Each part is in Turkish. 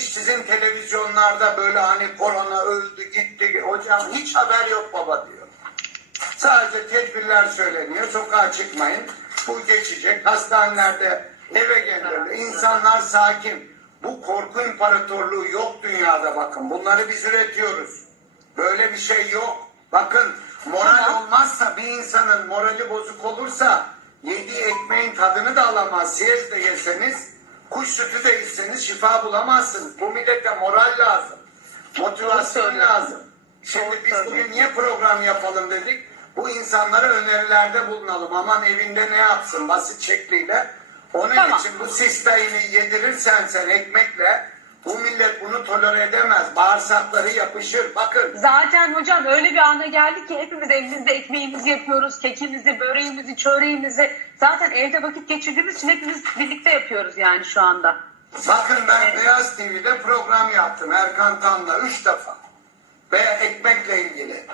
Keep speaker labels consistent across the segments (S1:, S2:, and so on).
S1: hiç sizin televizyonlarda böyle hani korona öldü gitti hocam hiç haber yok baba diyor. Sadece tedbirler söyleniyor. Sokağa çıkmayın. Bu geçecek. Hastanelerde eve geliyor. İnsanlar sakin. Bu korku imparatorluğu yok dünyada bakın. Bunları biz üretiyoruz. Böyle bir şey yok. Bakın moral olmazsa bir insanın morali bozuk olursa yediği ekmeğin tadını da alamaz. Siyez de yeseniz kuş sütü de içseniz şifa bulamazsınız. Bu millete moral lazım. Motivasyon lazım. Şimdi biz bugün niye program yapalım dedik? Bu insanlara önerilerde bulunalım. Aman evinde ne yapsın basit şekliyle. Onun
S2: Tamam.
S1: için bu sistayını yedirirsen sen ekmekle bu millet bunu tolere edemez. Bağırsakları yapışır. Bakın
S2: Zaten hocam öyle bir ana geldi ki hepimiz evimizde ekmeğimizi yapıyoruz, kekimizi, böreğimizi, çöreğimizi. Zaten evde vakit geçirdiğimiz için hepimiz birlikte yapıyoruz yani şu anda.
S1: Bakın ben Beyaz TV'de program yaptım Erkan Tan'la üç defa. Ve ekmekle ilgili.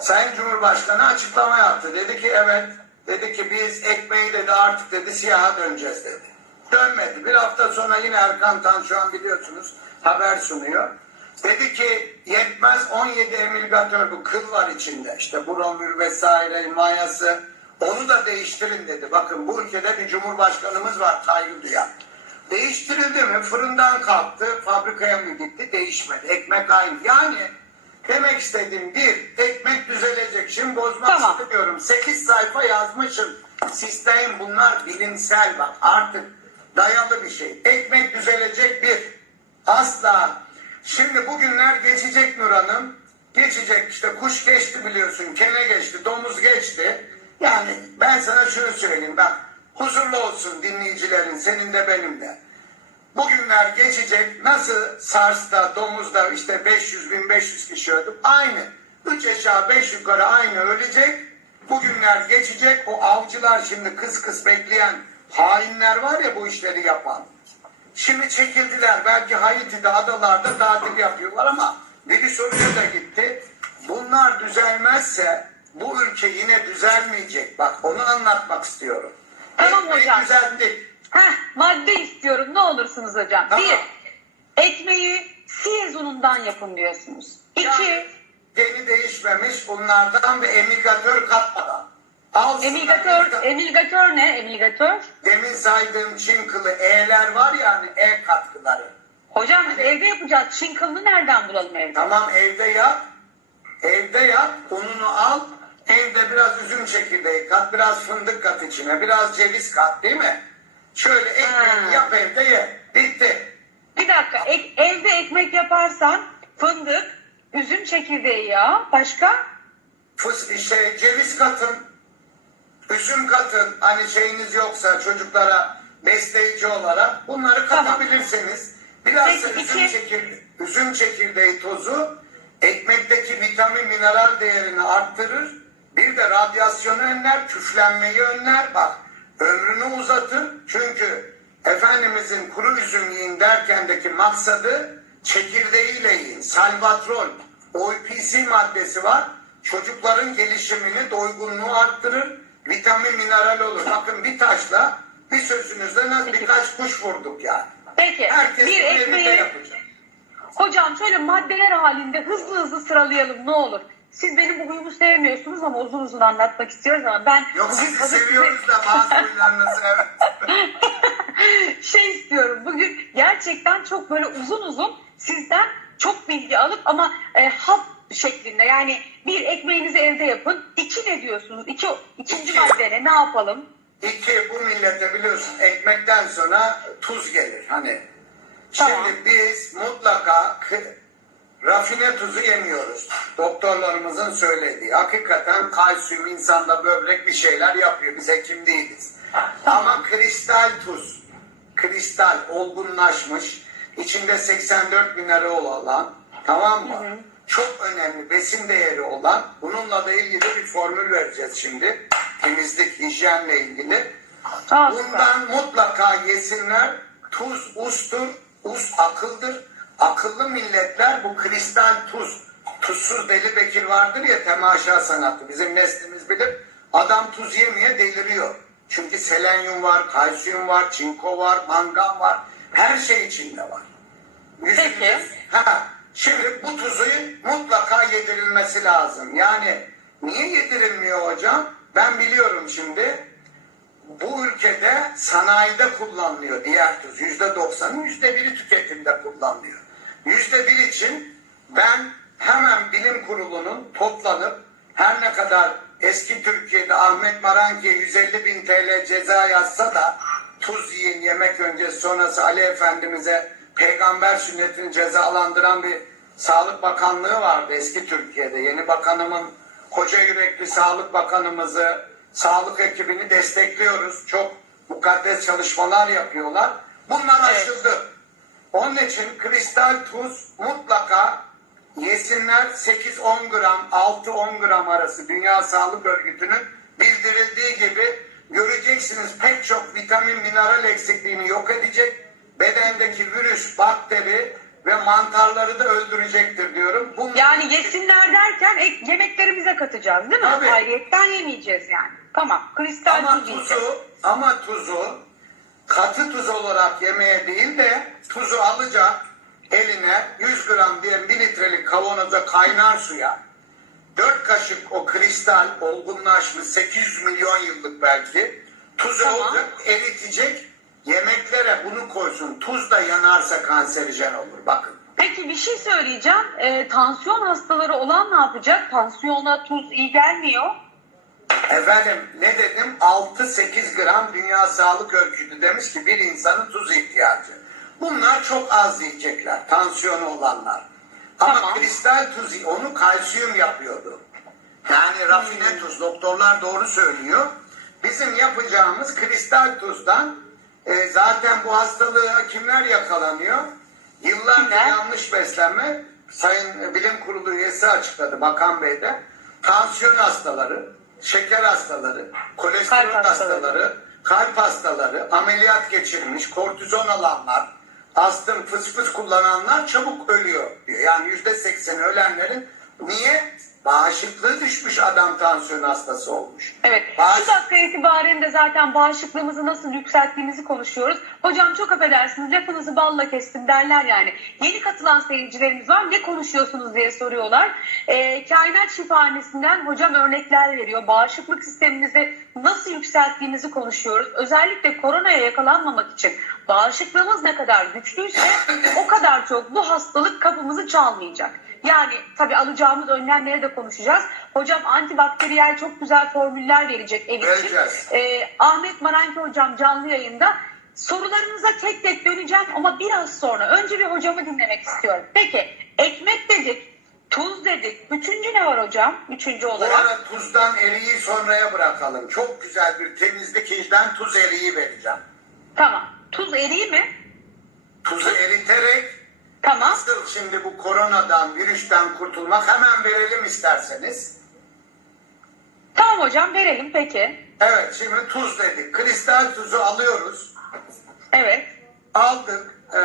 S1: Sayın Cumhurbaşkanı açıklama yaptı. Dedi ki evet. Dedi ki biz ekmeği dedi artık dedi siyaha döneceğiz dedi. Dönmedi. Bir hafta sonra yine Erkan Tan şu an biliyorsunuz haber sunuyor. Dedi ki yetmez 17 emilgatör bu kıl var içinde. İşte bromür vesaire mayası. Onu da değiştirin dedi. Bakın bu ülkede bir cumhurbaşkanımız var Tayyip Duyan. Değiştirildi mi? Fırından kalktı, fabrikaya mı gitti? Değişmedi. Ekmek aynı. Yani demek istediğim bir, ekmek düzelecek. Şimdi bozmak
S2: Tamam.
S1: istemiyorum. 8 sayfa yazmışım. Sistem bunlar bilimsel bak. Artık dayalı bir şey. Ekmek düzelecek bir. Asla. Şimdi bugünler geçecek Nur Hanım. Geçecek işte kuş geçti biliyorsun. Kene geçti, domuz geçti. Yani ben sana şunu söyleyeyim bak. Huzurlu olsun dinleyicilerin, senin de benim de. Bugünler geçecek. Nasıl SARS'ta, domuzda işte 500 1500 kişi öldü. Aynı. 3 aşağı 5 yukarı aynı ölecek. Bugünler geçecek. O avcılar şimdi kıs kıs bekleyen hainler var ya bu işleri yapan. Şimdi çekildiler. Belki Haiti'de adalarda tatil yapıyorlar ama biri soruya da gitti. Bunlar düzelmezse bu ülke yine düzelmeyecek. Bak onu anlatmak istiyorum.
S2: Tamam
S1: Ekmeği
S2: hocam.
S1: düzelttik.
S2: Heh, madde istiyorum ne olursunuz hocam.
S1: Tamam.
S2: Bir, ekmeği siyez unundan yapın diyorsunuz. İki,
S1: Yani değişmemiş bunlardan ve emilgatör katmadan. Al
S2: emilgatör, emilgatör ne? Emilgatör.
S1: Demin saydığım Çin kılı E'ler var ya hani E katkıları.
S2: Hocam biz evde yapacağız. Çin kılını nereden bulalım evde?
S1: Tamam evde yap. Evde yap. Ununu al. Evde biraz üzüm çekirdeği kat. Biraz fındık kat içine. Biraz ceviz kat değil mi? Şöyle ekmeği yap evde ye. Bitti.
S2: Bir dakika ek- evde ekmek yaparsan fındık, üzüm çekirdeği ya. Başka?
S1: Fıs, şey, ceviz katın. Üzüm katın. Hani şeyiniz yoksa çocuklara besleyici olarak bunları katabilirsiniz. Biraz
S2: Peki,
S1: üzüm,
S2: iki-
S1: çekirde üzüm çekirdeği tozu ekmekteki vitamin mineral değerini arttırır. Bir de radyasyonu önler, küflenmeyi önler. Bak ömrünü uzatır. Çünkü Efendimizin kuru üzüm yiyin derkendeki maksadı çekirdeğiyle yiyin. Salvatrol, OPC maddesi var. Çocukların gelişimini, doygunluğu arttırır. Vitamin, mineral olur. Bakın bir taşla bir sözünüzle nasıl birkaç kuş vurduk yani.
S2: Peki
S1: Herkes
S2: bir ekmeği hocam şöyle maddeler halinde hızlı hızlı sıralayalım ne olur. Siz benim bu huyumu sevmiyorsunuz ama uzun uzun anlatmak istiyoruz ama ben
S1: Yok sizi seviyoruz da bazı huylarınızı evet.
S2: şey istiyorum. Bugün gerçekten çok böyle uzun uzun sizden çok bilgi alıp ama e, hap şeklinde yani bir ekmeğinizi evde yapın. İki ne diyorsunuz? İki, ikinci
S1: İki.
S2: madde ne? Ne yapalım?
S1: İki bu millete biliyorsun ekmekten sonra tuz gelir hani.
S2: Tamam.
S1: Şimdi biz mutlaka rafine tuzu yemiyoruz. Doktorlarımızın söylediği. Hakikaten kalsiyum insanda böbrek bir şeyler yapıyor. Biz hekim değiliz. Ama kristal tuz. Kristal olgunlaşmış. içinde 84 mineral olan tamam mı? Çok önemli besin değeri olan bununla da ilgili bir formül vereceğiz şimdi. Temizlik, hijyenle ilgili.
S2: Süper.
S1: Bundan mutlaka yesinler. Tuz ustur, us akıldır. Akıllı milletler bu kristal tuz. Tuzsuz Deli Bekir vardır ya temaşa sanatı. Bizim neslimiz bilir. Adam tuz yemeye deliriyor. Çünkü selenyum var, kalsiyum var, çinko var, mangan var. Her şey içinde var. Yüzünüz-
S2: Peki.
S1: Ha, şimdi bu tuzu mutlaka yedirilmesi lazım. Yani niye yedirilmiyor hocam? Ben biliyorum şimdi. Bu ülkede sanayide kullanılıyor diğer tuz. Yüzde doksanı, yüzde biri tüketimde kullanılıyor. Yüzde bir için ben hemen bilim kurulunun toplanıp her ne kadar eski Türkiye'de Ahmet Maranki'ye 150 bin TL ceza yazsa da tuz yiyin yemek öncesi sonrası Ali Efendimiz'e peygamber sünnetini cezalandıran bir Sağlık Bakanlığı vardı eski Türkiye'de. Yeni bakanımın koca yürekli Sağlık Bakanımızı, sağlık ekibini destekliyoruz. Çok mukaddes çalışmalar yapıyorlar. Bunlar
S2: Evet.
S1: aşıldı. Onun için kristal tuz mutlaka yesinler 8-10 gram, 6-10 gram arası Dünya Sağlık Örgütü'nün bildirildiği gibi göreceksiniz pek çok vitamin, mineral eksikliğini yok edecek. Bedendeki virüs, bakteri ve mantarları da öldürecektir diyorum. Bunlar
S2: Yani yesinler derken ek, yemeklerimize katacağız değil mi?
S1: Tabii.
S2: Ayrıyetten yemeyeceğiz yani. Tamam. Kristal
S1: ama
S2: tuz yiyeceğiz.
S1: tuzu ama tuzu katı tuz olarak yemeye değil de tuzu alacak eline 100 gram diye 1 litrelik kavanoza kaynar suya 4 kaşık o kristal olgunlaşmış 800 milyon yıllık belki tuzu
S2: Tamam.
S1: olacak eritecek yemeklere bunu koysun tuz da yanarsa kanserojen olur bakın.
S2: Peki bir şey söyleyeceğim. Ee, tansiyon hastaları olan ne yapacak? Tansiyona tuz iyi gelmiyor.
S1: Efendim ne dedim 6-8 gram Dünya Sağlık Örgütü demiş ki bir insanın tuz ihtiyacı. Bunlar çok az yiyecekler tansiyonu olanlar. Ama
S2: Tamam.
S1: kristal tuz onu kalsiyum yapıyordu. Yani rafine tuz doktorlar doğru söylüyor. Bizim yapacağımız kristal tuzdan e, zaten bu hastalığı kimler yakalanıyor? Yıllarca
S2: Kimler?
S1: yanlış beslenme Sayın Bilim Kurulu üyesi açıkladı Bakan Bey de. Tansiyon hastaları, şeker hastaları, kolesterol
S2: Kalp hastaları.
S1: hastaları, kalp hastaları, ameliyat geçirmiş, kortizon alanlar, astım, fıs fıs kullananlar çabuk ölüyor diyor. Yani yüzde seksen ölenlerin niye? Bağışıklığı düşmüş adam tansiyon hastası olmuş.
S2: Evet.
S1: Bağış-
S2: Şu dakika itibaren de zaten bağışıklığımızı nasıl yükselttiğimizi konuşuyoruz. Hocam çok affedersiniz lafınızı balla kestim derler yani. Yeni katılan seyircilerimiz var. Ne konuşuyorsunuz diye soruyorlar. Ee, kainat şifahanesinden hocam örnekler veriyor. Bağışıklık sistemimizi nasıl yükselttiğimizi konuşuyoruz. Özellikle koronaya yakalanmamak için bağışıklığımız ne kadar güçlüyse o kadar çok bu hastalık kapımızı çalmayacak. Yani tabii alacağımız önlemleri de konuşacağız. Hocam antibakteriyel çok güzel formüller verecek ev için.
S1: Vereceğiz.
S2: Ee, Ahmet Maranki hocam canlı yayında. Sorularınıza tek tek döneceğim ama biraz sonra. Önce bir hocamı dinlemek istiyorum. Peki ekmek dedik, tuz dedik. Üçüncü ne var hocam? Üçüncü
S1: Bu
S2: olarak.
S1: ara tuzdan eriği sonraya bırakalım. Çok güzel bir temizlik tuz eriği vereceğim.
S2: Tamam. Tuz eriği mi?
S1: Tuzu eriterek
S2: Tamam.
S1: nasıl şimdi bu koronadan, virüsten kurtulmak hemen verelim isterseniz.
S2: Tamam hocam verelim peki.
S1: Evet şimdi tuz dedik. Kristal tuzu alıyoruz.
S2: Evet.
S1: Aldık. Ee,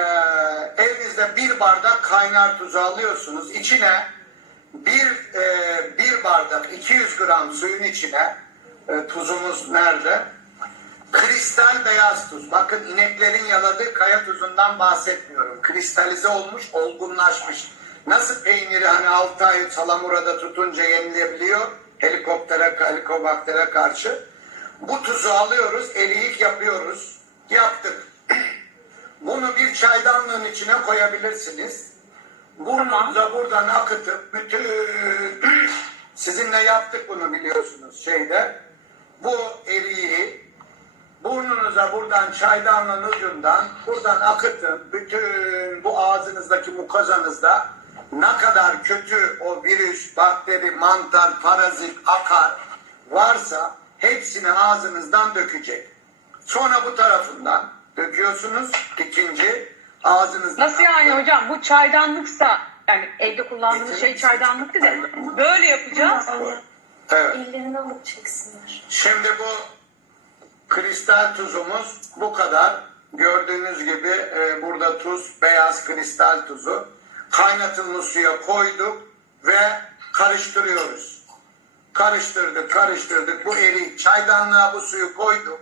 S1: evinizde bir bardak kaynar tuzu alıyorsunuz. İçine bir e, bir bardak 200 gram suyun içine e, tuzumuz nerede? Kristal beyaz tuz. Bakın ineklerin yaladığı kaya tuzundan bahsetmiyorum. Kristalize olmuş, olgunlaşmış. Nasıl peyniri hani 6 ay salamurada tutunca yenilebiliyor helikoptere, helikobaktere karşı. Bu tuzu alıyoruz, eriyik yapıyoruz. Yaptık. Bunu bir çaydanlığın içine koyabilirsiniz. Burnunuza buradan akıtıp bütün sizinle yaptık bunu biliyorsunuz şeyde. Bu eriği burnunuza buradan çaydanlığın ucundan buradan akıtın. Bütün bu ağzınızdaki mukozanızda ne kadar kötü o virüs, bakteri, mantar, parazit, akar varsa hepsini ağzınızdan dökecek. Sonra bu tarafından döküyorsunuz. ikinci ağzınızdan.
S2: Nasıl yani hocam? Bu çaydanlıksa yani evde kullandığımız şey çaydanlık değil de böyle yapacağız.
S1: Evet.
S3: Ellerini alıp çeksinler.
S1: Şimdi bu kristal tuzumuz bu kadar. Gördüğünüz gibi e, burada tuz, beyaz kristal tuzu. Kaynatılmış suya koyduk ve karıştırıyoruz. Karıştırdık, karıştırdık. Bu eri çaydanlığa bu suyu koyduk.